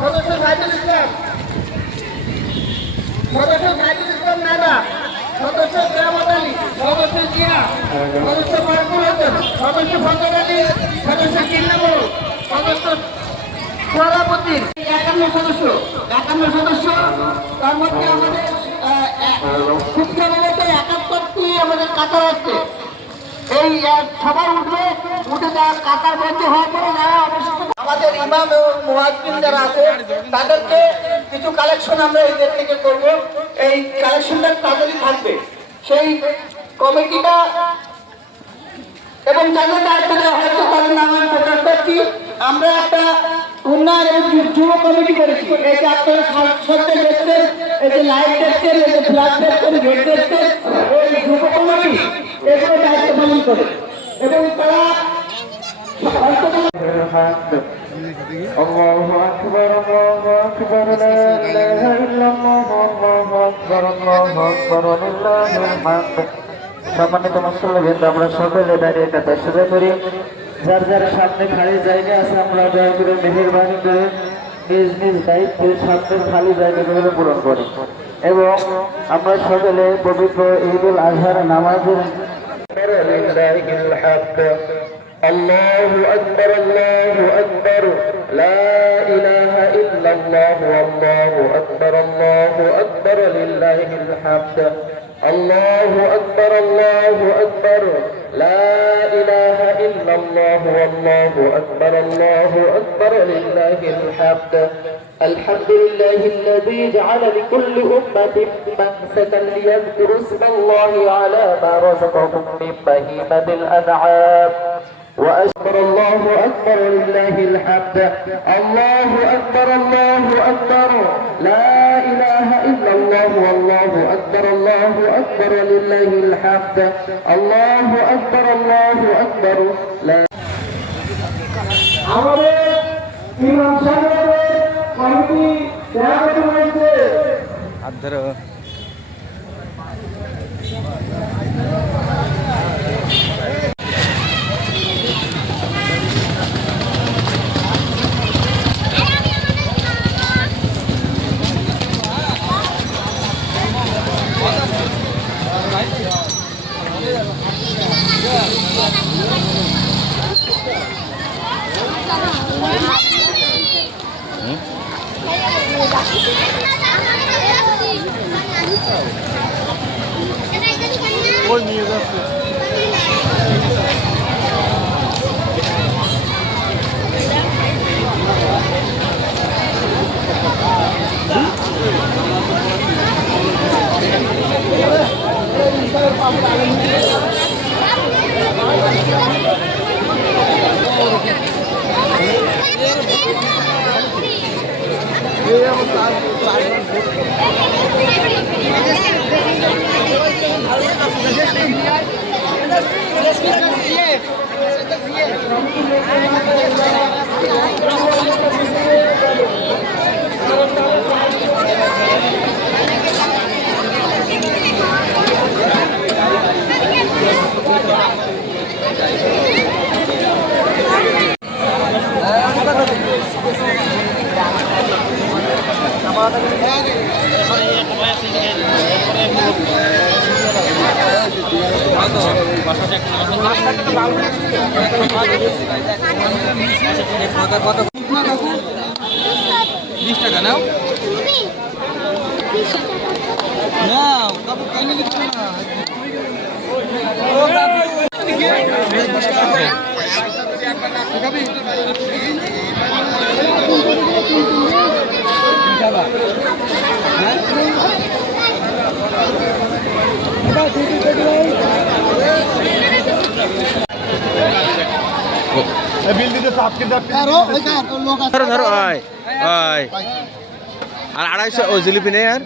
সদস্য সাইদুল ইসলাম, সদস্য সাইদুল ইসলাম নানা, সদস্য কেরামত আলী, সদস্য জিয়া, সদস্য মারকুল হোসেন, সদস্য ফজল আলী, সদস্য কিন্নামুল, সদস্য সভাপতি 51 সদস্য। তার মধ্যে আমাদের খুব সম্ভবত 71টি আমাদের কাতার আছে। এই সবাই উঠবে, উঠে যাওয়ার কাতার বন্ধ হওয়ার পরে যারা আমাদের ইমাম এবং মুয়াজ্জিন যারা আছে তাদেরকে কিছু কালেকশন আমরা এদের থেকে করব। এই কালেকশনটা তাদেরই থাকবে। সেই কমিটিটা এবং যাদের দায়িত্ব দেওয়া হয়েছে তাদের নাম আমি প্রকাশ করছি। আমরা একটা উন্নয়ন এবং যুব কমিটি করেছি। এই যে আপনারা সত্যি দেখছেন, এই যে লাইট দেখছেন, এই যে ফ্ল্যাগ দেখছেন, গেট দেখছেন, এই যুব কমিটি এগুলো দায়িত্ব পালন করে এবং তারা الله أكبر الله أكبر لا إله إلا الله الله أكبر الله أكبر ولله الحمد। সম্মানিত মুসল্লিবৃন্দ, আমরা সকলে দাঁড়িয়ে কাতার সোজা করি। যার যার সামনে খালি জায়গা আছে আমরা দয়া করে মেহেরবানি করে নিজ নিজ দায়িত্বে সামনের খালি জায়গাগুলো পূরণ করি এবং আমরা সকলে পবিত্র ঈদুল আজহার নামাজের الله أكبر الله أكبر لا إله إلا الله والله أكبر الله أكبر لله الحمد الله أكبر الله أكبر لا إله إلا الله والله أكبر الله أكبر لله الحمد الحمد لله الذي جعل لكل أمة منسكا ليذكروا اسم الله على ما رزقهم من بهيمة الأنعام وأكبر الله أكبر لله الحمد الله أكبر الله أكبر لا إله إلا الله والله أكبر الله أكبر لله الحمد الله أكبر الله أكبر لا আমাদের ইমাম সাহেবের কমিটি দেওয়া হয়েছে। ওই নিয়ে যাচ্ছে কত 20 টাকা নাও নাও কাপু কেন দিচ্ছ না বিল দিতে সাপকে ধরো ধরো আয় আয় আর 250 ও জিলিপি নেই আর